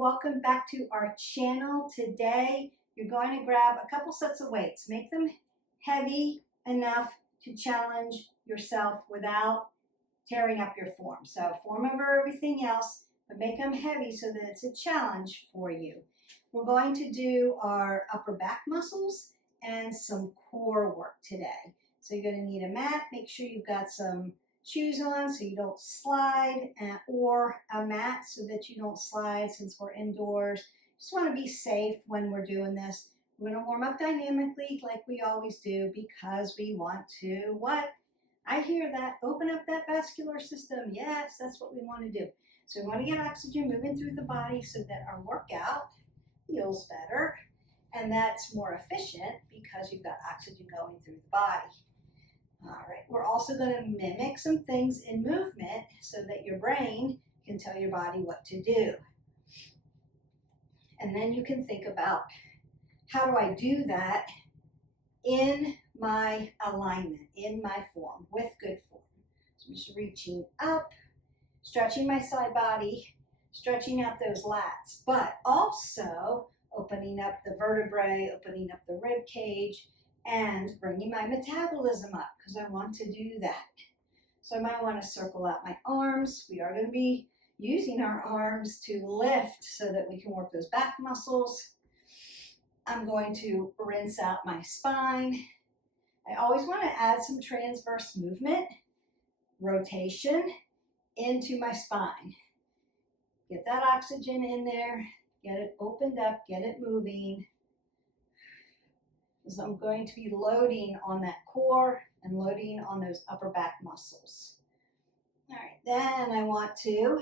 welcome back to our channel. Today you're going to grab a couple sets of weights. Make them heavy enough to challenge yourself without tearing up your form. So form over everything else, but make them heavy so that it's a challenge for you. We're going to do our upper back muscles and some core work today. So you're going to need a mat. Make sure you've got some shoes on so you don't slide, or a mat so that you don't slide since we're indoors. Just want to be safe when we're doing this. We're going to warm up dynamically like we always do because we want to what? I hear that. Open up that vascular system. Yes, that's what we want to do. So we want to get oxygen moving through the body so that our workout feels better, and that's more efficient because you've got oxygen going through the body. All right, we're also going to mimic some things in movement so that your brain can tell your body what to do. And then you can think about, how do I do that in my alignment, in my form, with good form? So I'm just reaching up, stretching my side body, stretching out those lats, but also opening up the vertebrae, opening up the rib cage, and bringing my metabolism up because I want to do that. So I might want to circle out my arms. We are going to be using our arms to lift so that we can work those back muscles. I'm going to rinse out my spine. I always want to add some transverse movement, rotation into my spine. Get that oxygen in there, get it opened up, get it moving. So I'm going to be loading on that core and loading on those upper back muscles. All right, then I want to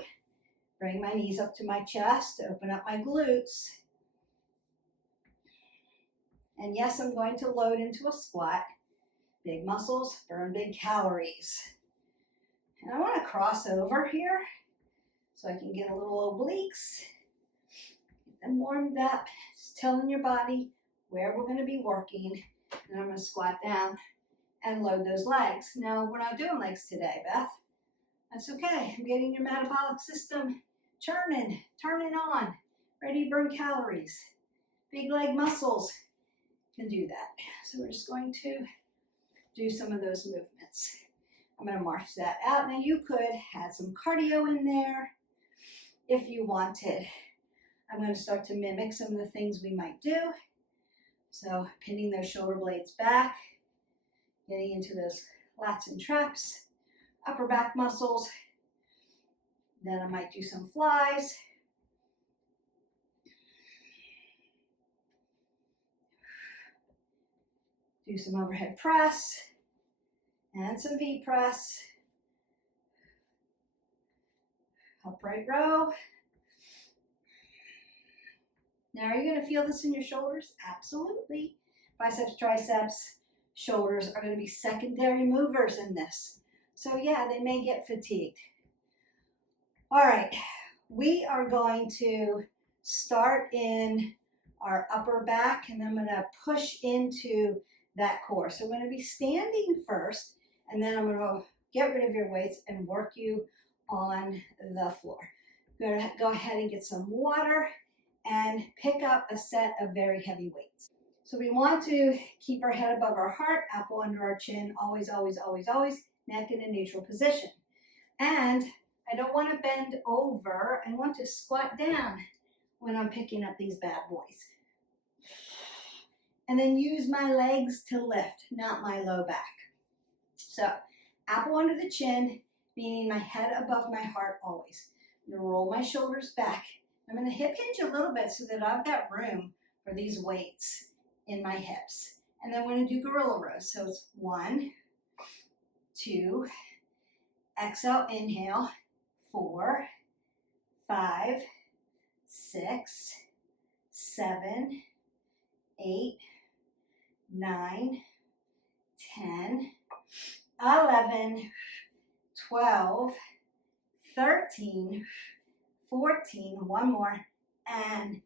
bring my knees up to my chest to open up my glutes. And yes, I'm going to load into a squat. Big muscles burn big calories. And I want to cross over here so I can get a little obliques. Get them warmed up. Just telling your body where we're going to be working, and I'm going to squat down and load those legs. Now, we're not doing legs today, Beth. That's okay. I'm getting your metabolic system turning on, ready to burn calories. Big leg muscles can do that. So we're just going to do some of those movements. I'm going to march that out. Now, you could add some cardio in there if you wanted. I'm going to start to mimic some of the things we might do. So pinning those shoulder blades back, getting into those lats and traps, upper back muscles. Then I might do some flies. Do some overhead press and some V press. Upright row. Now, are you going to feel this in your shoulders? Absolutely. Biceps, triceps, shoulders are going to be secondary movers in this. So yeah, they may get fatigued. All right, we are going to start in our upper back, and I'm going to push into that core. So I'm going to be standing first, and then I'm going to get rid of your weights and work you on the floor. You're going to go ahead and get some water and pick up a set of very heavy weights. So we want to keep our head above our heart, apple under our chin, always, always, always, always, neck in a neutral position. And I don't want to bend over. I want to squat down when I'm picking up these bad boys. And then use my legs to lift, not my low back. So apple under the chin, meaning my head above my heart always. I'm going to roll my shoulders back. I'm going to hip hinge a little bit so that I've got room for these weights in my hips. And then we're going to do gorilla rows. So it's 1, 2, exhale, inhale, 4, 5, 6, 7, 8, 9, 10, 11, 12, 13, 14, one more, and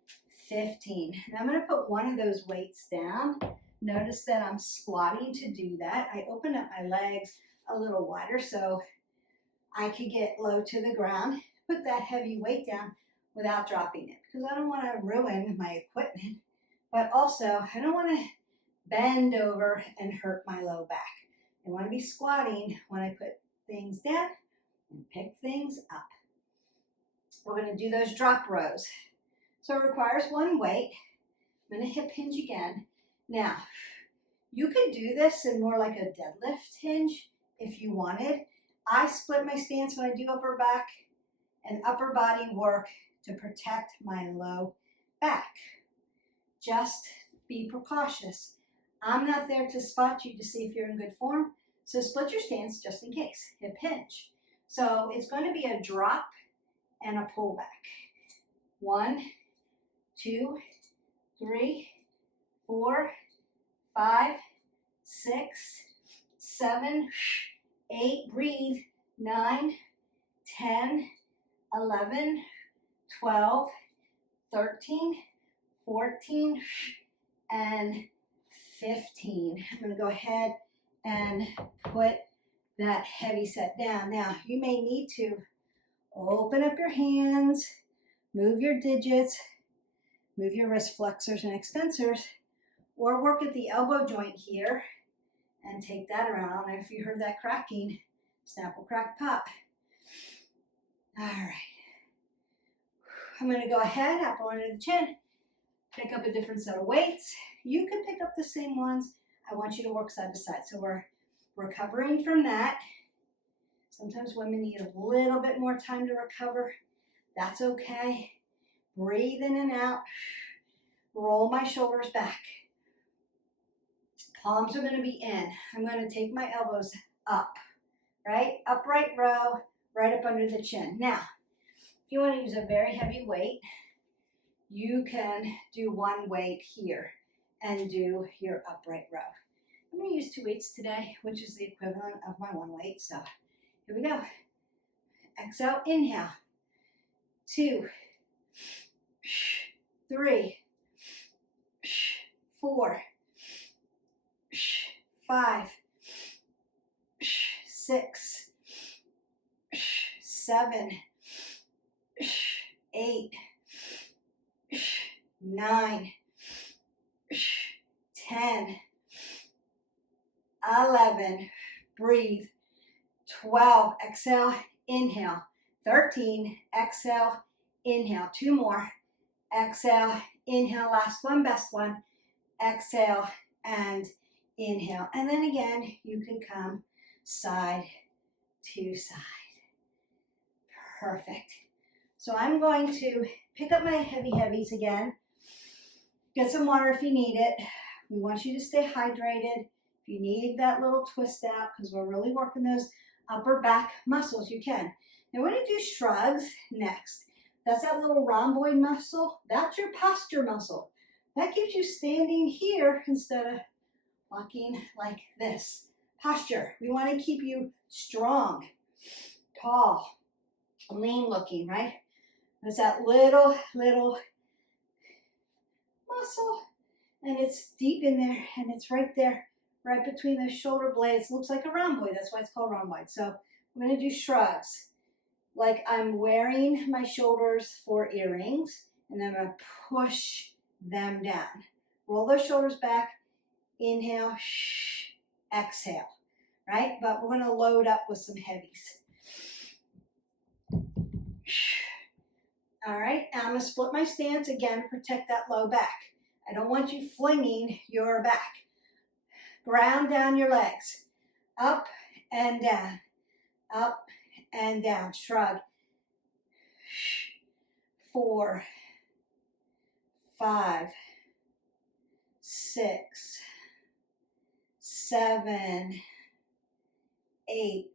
15. Now I'm going to put one of those weights down. Notice that I'm squatting to do that. I open up my legs a little wider so I could get low to the ground. Put that heavy weight down. without dropping it, because I don't want to ruin my equipment, but also I don't want to bend over and hurt my low back. I want to be squatting when I put things down and pick things up. We're going to do those drop rows. So it requires one weight. I'm going to hip hinge again. Now, you could do this in more like a deadlift hinge if you wanted. I split my stance when I do upper back and upper body work to protect my low back. Just be precautious. I'm not there to spot you to see if you're in good form, so split your stance just in case. Hip hinge. So it's going to be a drop and a pull back. 1, 2, 3, 4, 5, 6, 7, 8, breathe, 9, 10, 11, 12, 13, 14, and 15. I'm going to go ahead and put that heavy set down. Now, you may need to open up your hands, move your digits, move your wrist flexors and extensors, or work at the elbow joint here and take that around. I don't know if you heard that cracking. Snapple, crack, pop. All right. I'm going to go ahead, up onto the chin, pick up a different set of weights. You can pick up the same ones. I want you to work side to side. So we're recovering from that. Sometimes women need a little bit more time to recover. That's okay. Breathe in and out. Roll my shoulders back. Palms are going to be in. I'm going to take my elbows up, right? Upright row, right up under the chin. Now, if you want to use a very heavy weight, you can do one weight here and do your upright row. I'm going to use 2 weights today, which is the equivalent of my 1 weight. So here we go. Exhale, inhale. 2, 3, 4, 5, 6, 7, 8, 9, 10, 11, breathe, 12, exhale, inhale, 13, exhale, inhale, 2 more, exhale, inhale, last one, best one, exhale, and inhale. And then again, you can come side to side. Perfect. So I'm going to pick up my heavies again. Get some water if you need it. We want you to stay hydrated. If you need that little twist out, because we're really working those upper back muscles, you can. Now we're going to do shrugs next. That's that little rhomboid muscle. That's your posture muscle. That keeps you standing here instead of walking like this. Posture. We want to keep you strong, tall, lean looking, right? It's that little muscle, and it's deep in there, and it's right there, right between those shoulder blades. It looks like a rhomboid. That's why it's called rhomboid. So I'm going to do shrugs, like I'm wearing my shoulders for earrings, and then I'm going to push them down. Roll those shoulders back. Inhale, exhale, right? But we're going to load up with some heavies. All right, and I'm going to split my stance again, protect that low back. I don't want you flinging your back. Ground down your legs. Up and down. Up and down. Shrug. 4, 5, 6, 7, 8.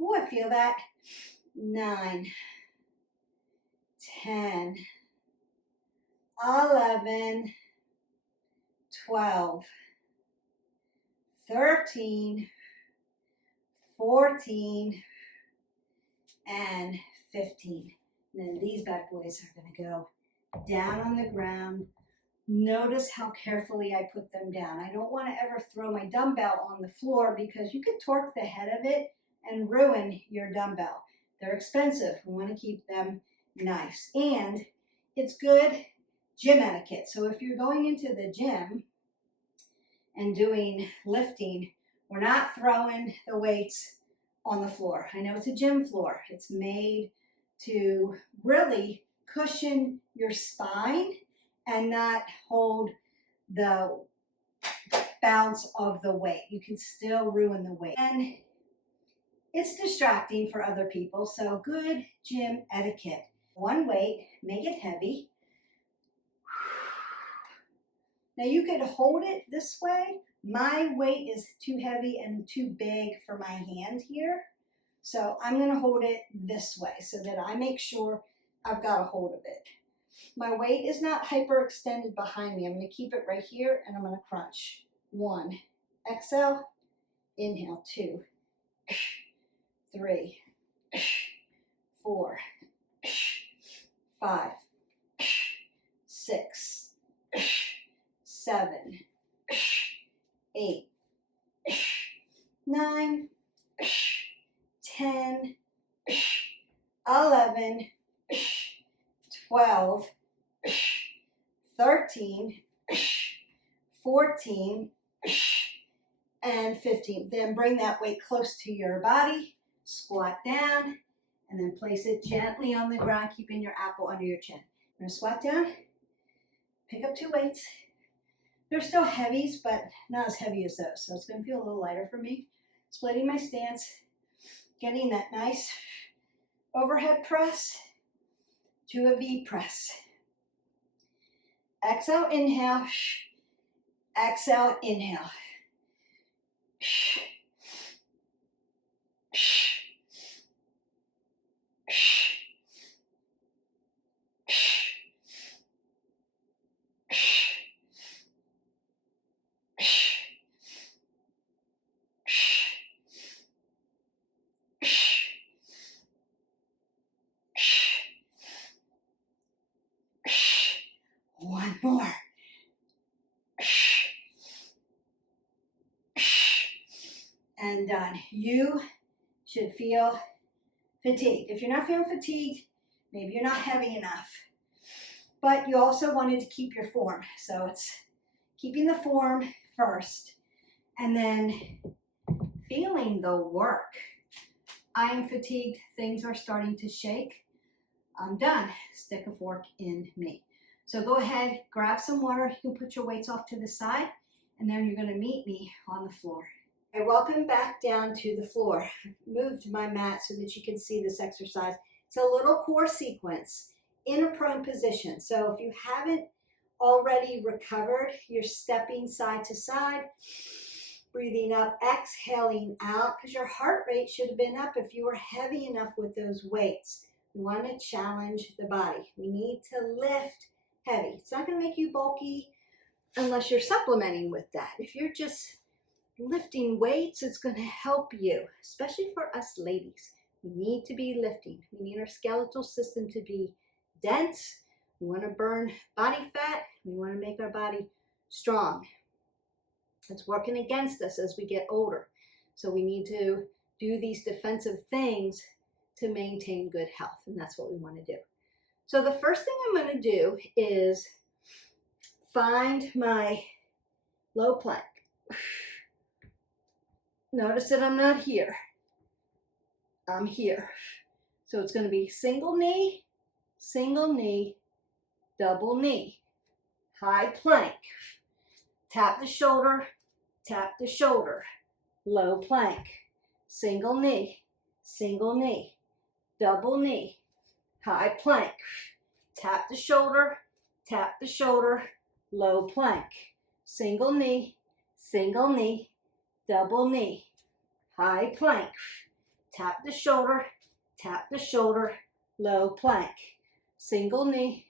Ooh, I feel that. 9, 10, 11, 12, 13, 14, and 15. And then these bad boys are going to go down on the ground. Notice how carefully I put them down. I don't want to ever throw my dumbbell on the floor because you could torque the head of it and ruin your dumbbell. They're expensive. We want to keep them nice. And it's good gym etiquette. So if you're going into the gym and doing lifting, we're not throwing the weights on the floor. I know it's a gym floor. It's made to really cushion your spine and not hold the bounce of the weight. You can still ruin the weight. And it's distracting for other people, so good gym etiquette. One weight, make it heavy. Now you could hold it this way. My weight is too heavy and too big for my hand here. So I'm gonna hold it this way so that I make sure I've got a hold of it. My weight is not hyperextended behind me. I'm gonna keep it right here and I'm gonna crunch. 1, exhale, inhale, 2, 3, 4, 5, 6, 7, 8, 9, 10, 11, 12, 13, 14, and 15. Then bring that weight close to your body, squat down, and then place it gently on the ground, keeping your apple under your chin. I'm gonna squat down, pick up 2 weights. They're still heavies, but not as heavy as those, so it's gonna feel a little lighter for me. Splitting my stance, getting that nice overhead press to a V press. Exhale, inhale. Exhale, inhale. One more. And done. You should feel fatigued. If you're not feeling fatigued, maybe you're not heavy enough. But you also wanted to keep your form. So it's keeping the form first and then feeling the work. I am fatigued. Things are starting to shake. I'm done. Stick a fork in me. So go ahead, grab some water. You can put your weights off to the side, and then you're going to meet me on the floor. Okay, welcome back down to the floor. I've moved my mat so that you can see this exercise. It's a little core sequence in a prone position. So if you haven't already recovered, you're stepping side to side, breathing up, exhaling out, because your heart rate should have been up if you were heavy enough with those weights. We want to challenge the body. We need to lift heavy. It's not going to make you bulky unless you're supplementing with that. If you're just lifting weights, it's going to help you, especially for us ladies. We need to be lifting. We need our skeletal system to be dense. We want to burn body fat. We want to make our body strong. It's working against us as we get older. So we need to do these defensive things to maintain good health, and that's what we want to do. So the first thing I'm going to do is find my low plank. Notice that I'm not here. I'm here. So it's going to be single knee, double knee, high plank. Tap the shoulder, low plank. Single knee, double knee, high plank. Tap the shoulder, low plank. Single knee, double knee, high plank. Tap the shoulder, low plank. Single knee,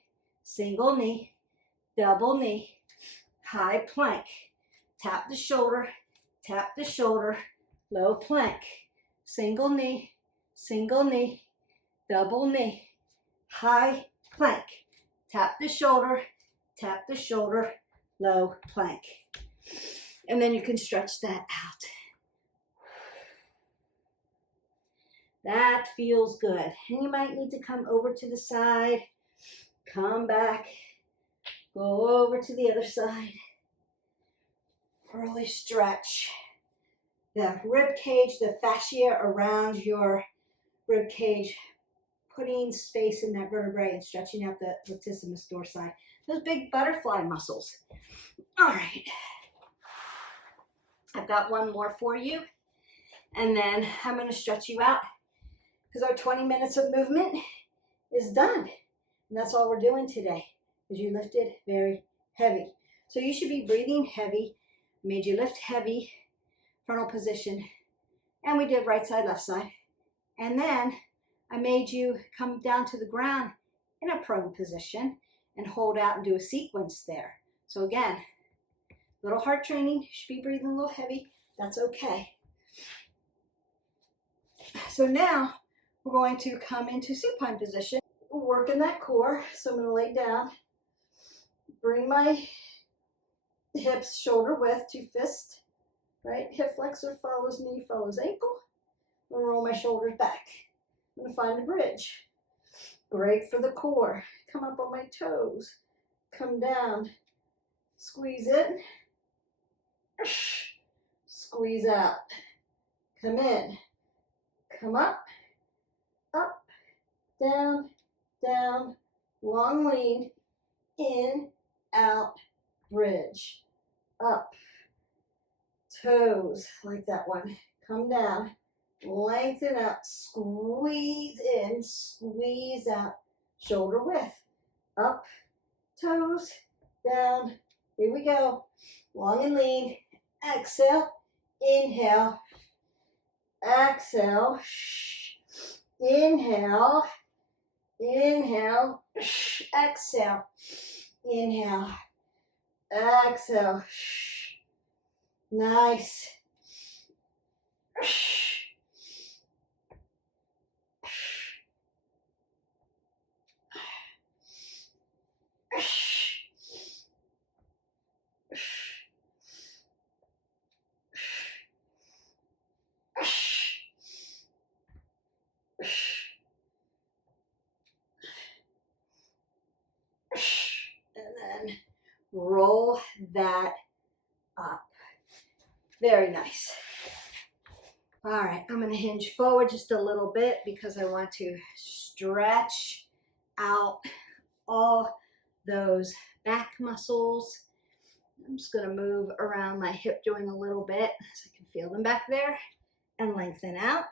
double knee, high plank. Tap the shoulder, low plank. Single knee, double knee, high plank. Tap the shoulder, low plank. And then you can stretch that out. That feels good. And you might need to come over to the side come back, go over to the other side. Really stretch the rib cage, the fascia around your rib cage, putting space in that vertebrae and stretching out the latissimus dorsi, those big butterfly muscles. All right, I've got one more for you, and then I'm going to stretch you out because our 20 minutes of movement is done. And that's all we're doing today, is you lifted very heavy. So you should be breathing heavy. Made you lift heavy, frontal position, and we did right side, left side. And then I made you come down to the ground in a prone position and hold out and do a sequence there. So again, little heart training, you should be breathing a little heavy, that's okay. So now we're going to come into supine position, working that core. So I'm going to lay down, bring my hips shoulder width to fist, right? Hip flexor follows knee, follows ankle. I'm going to roll my shoulders back. I'm going to find a bridge. Great for the core. Come up on my toes. Come down. Squeeze in. Squeeze out. Come in. Come up. Up. Down. Down. Long lean. In. Out. Bridge. Up. Toes. Like that one. Come down. Lengthen out, squeeze in, squeeze out, shoulder width, up, toes, down, here we go, long and lean, exhale, inhale, exhale, inhale, inhale, exhale, inhale, exhale, nice. And then roll that up. Very nice. All right, I'm going to hinge forward just a little bit because I want to stretch out all those back muscles. I'm just going to move around my hip joint a little bit so I can feel them back there and lengthen out.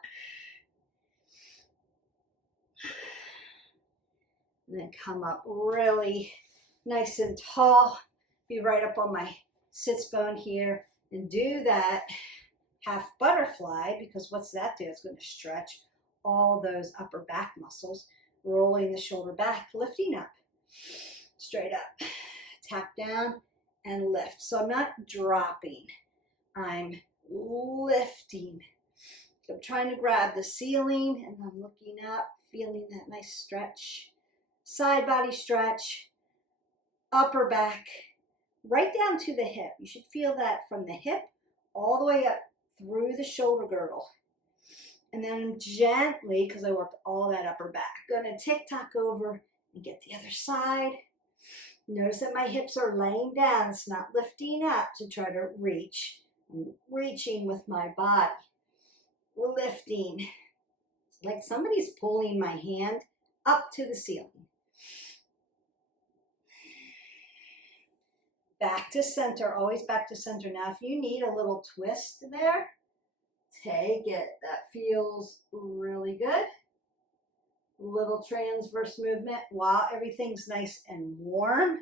And then come up really nice and tall. Be right up on my sits bone here and do that half butterfly, because what's that do? It's going to stretch all those upper back muscles, rolling the shoulder back, lifting up, straight up, tap down and lift. So I'm not dropping, I'm lifting. So I'm trying to grab the ceiling and I'm looking up, feeling that nice stretch. Side body stretch, upper back, right down to the hip. You should feel that from the hip all the way up through the shoulder girdle. And then gently, because I worked all that upper back, gonna tick-tock over and get the other side. Notice that my hips are laying down. It's not lifting up to try to reach. I'm reaching with my body. Lifting. It's like somebody's pulling my hand up to the ceiling. Back to center, always back to center. Now, if you need a little twist there, take it. That feels really good. Little transverse movement while everything's nice and warm.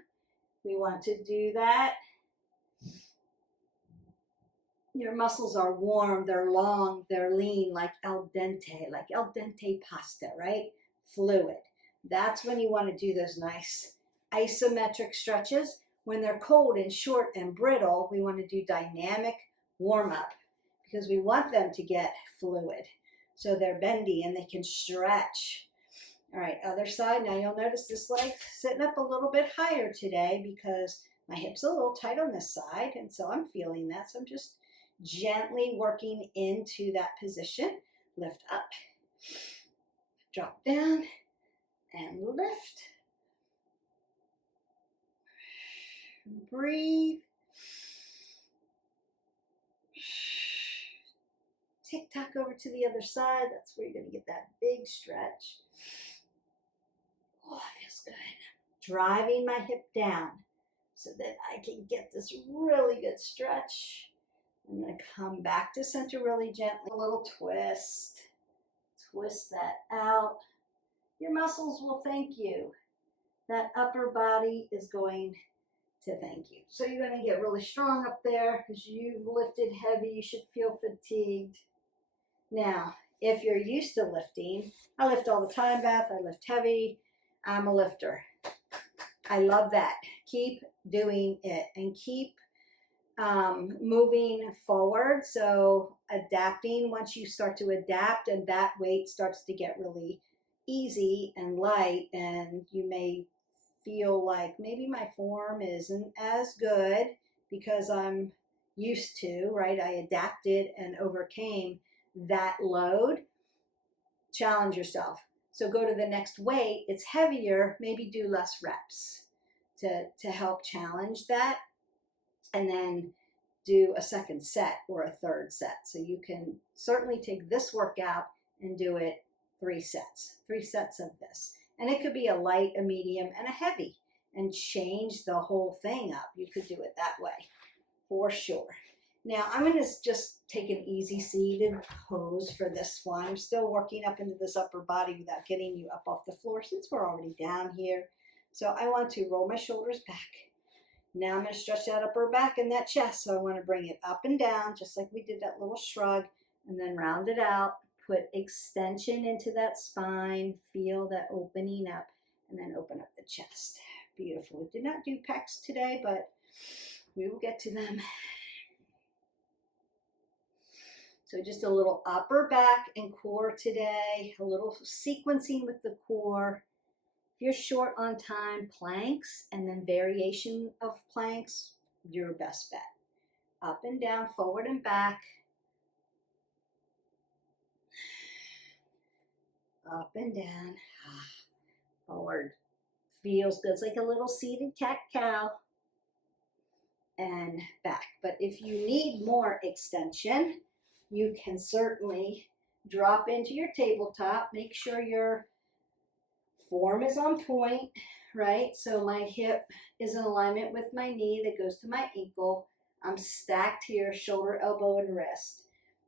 We want to do that. Your muscles are warm, they're long, they're lean, like al dente pasta, right? Fluid. That's when you want to do those nice isometric stretches. When they're cold and short and brittle, we want to do dynamic warm-up because we want them to get fluid. So they're bendy and they can stretch. All right, other side. Now you'll notice this leg sitting up a little bit higher today because my hip's a little tight on this side, and so I'm feeling that. So I'm just gently working into that position. Lift up, drop down, and lift. Breathe. Tick-tock over to the other side. That's where you're going to get that big stretch. Oh, it feels good. Driving my hip down so that I can get this really good stretch. I'm going to come back to center really gently. A little twist. Twist that out. Your muscles will thank you. That upper body is going to thank you. So you're going to get really strong up there because you've lifted heavy. You should feel fatigued. Now, if you're used to lifting, I lift all the time, Beth. I lift heavy. I'm a lifter. I love that. Keep doing it and keep moving forward. So adapting, once you start to adapt and that weight starts to get really easy and light, and you may feel like maybe my form isn't as good because I'm used to, right? I adapted and overcame that load. Challenge yourself. So go to the next weight. It's heavier. Maybe do less reps to help challenge that. And then do a second set or a third set. So you can certainly take this workout and do it 3 sets of this. And it could be a light, a medium, and a heavy, and change the whole thing up. You could do it that way for sure. Now I'm going to just take an easy seated pose for this one. I'm still working up into this upper body without getting you up off the floor since we're already down here. So I want to roll my shoulders back. Now I'm going to stretch that upper back and that chest. So I want to bring it up and down just like we did that little shrug, and then round it out. Put extension into that spine. Feel that opening up, and then open up the chest. Beautiful. We did not do pecs today, but we will get to them. So just a little upper back and core today, a little sequencing with the core. If you're short on time, planks and then variation of planks, your best bet. Up and down, forward and back. Up and down, forward. Feels good. It's like a little seated cat-cow. And back. But if you need more extension, you can certainly drop into your tabletop. Make sure your form is on point, right? So my hip is in alignment with my knee that goes to my ankle. I'm stacked here, shoulder, elbow, and wrist.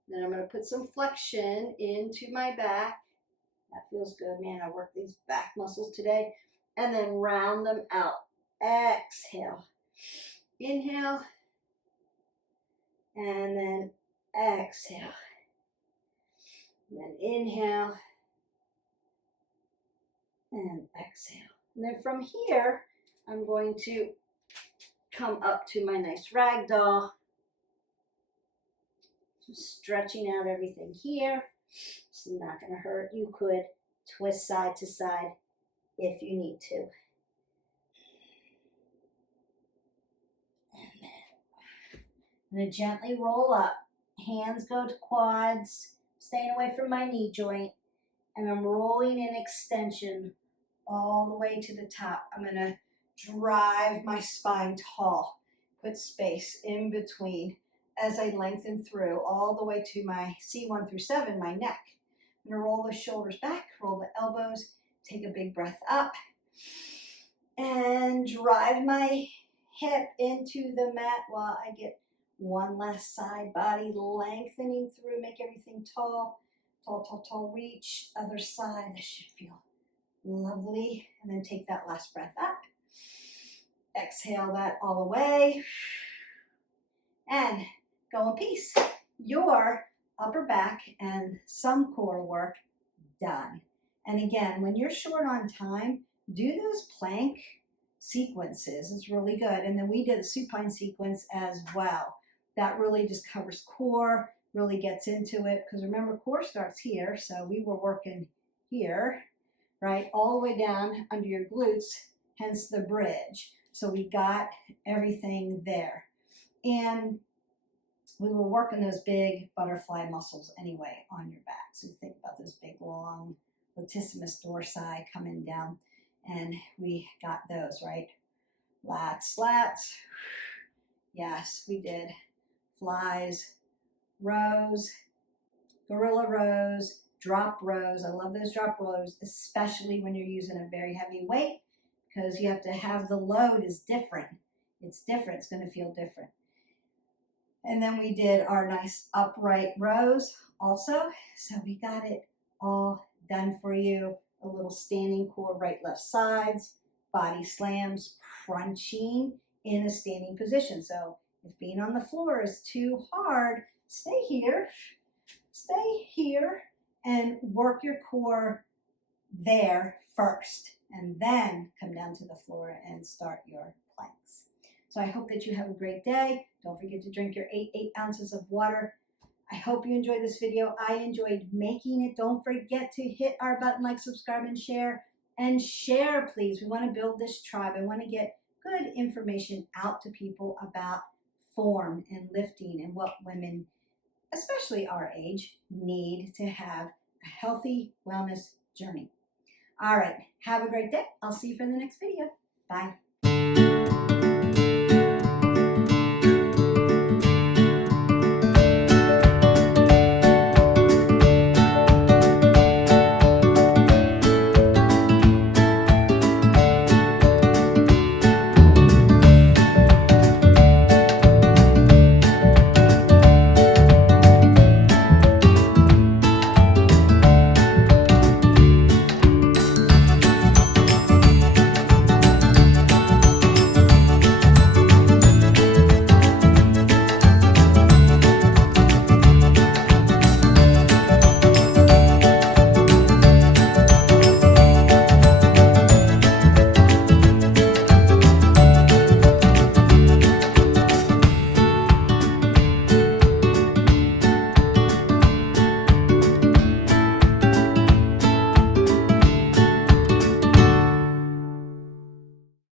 Then I'm going to put some flexion into my back. That feels good, man. I worked these back muscles today. And then round them out. Exhale. Inhale. And then exhale. And then inhale. And exhale. And then from here, I'm going to come up to my nice ragdoll. Stretching out everything here. It's not going to hurt. You could twist side to side if you need to. And then I'm going to gently roll up. Hands go to quads, staying away from my knee joint. And I'm rolling in extension all the way to the top. I'm going to drive my spine tall. Put space in between as I lengthen through all the way to my C1 through 7, my neck. I'm going to roll the shoulders back, roll the elbows, take a big breath up, and drive my hip into the mat while I get one last side body lengthening through. Make everything tall, tall, tall, tall. Reach, other side. This should feel lovely. And then take that last breath up. Exhale that all away. And go in peace. Your upper back and some core work done. And again, when you're short on time, do those plank sequences. It's really good. And then we did a supine sequence as well. That really just covers core, really gets into it. Because remember, core starts here. So we were working here, right? All the way down under your glutes, hence the bridge. So we got everything there. And we were working those big butterfly muscles anyway on your back. So think about this big, long latissimus dorsi coming down. And we got those, right? Lats, lats. Yes, we did. Flies, rows, gorilla rows, drop rows. I love those drop rows, especially when you're using a very heavy weight, because you have to have the load is different. It's different. It's going to feel different. And then we did our nice upright rows also. So we got it all done for you. A little standing core, right, left sides, body slams, crunching in a standing position. So if being on the floor is too hard, stay here, and work your core there first, and then come down to the floor and start your planks. So I hope that you have a great day. Don't forget to drink your 8 ounces of water. I hope you enjoyed this video. I enjoyed making it. Don't forget to hit our button, like, subscribe, and share. And share, please. We want to build this tribe. I want to get good information out to people about form and lifting and what women, especially our age, need to have a healthy wellness journey. All right. Have a great day. I'll see you for the next video. Bye.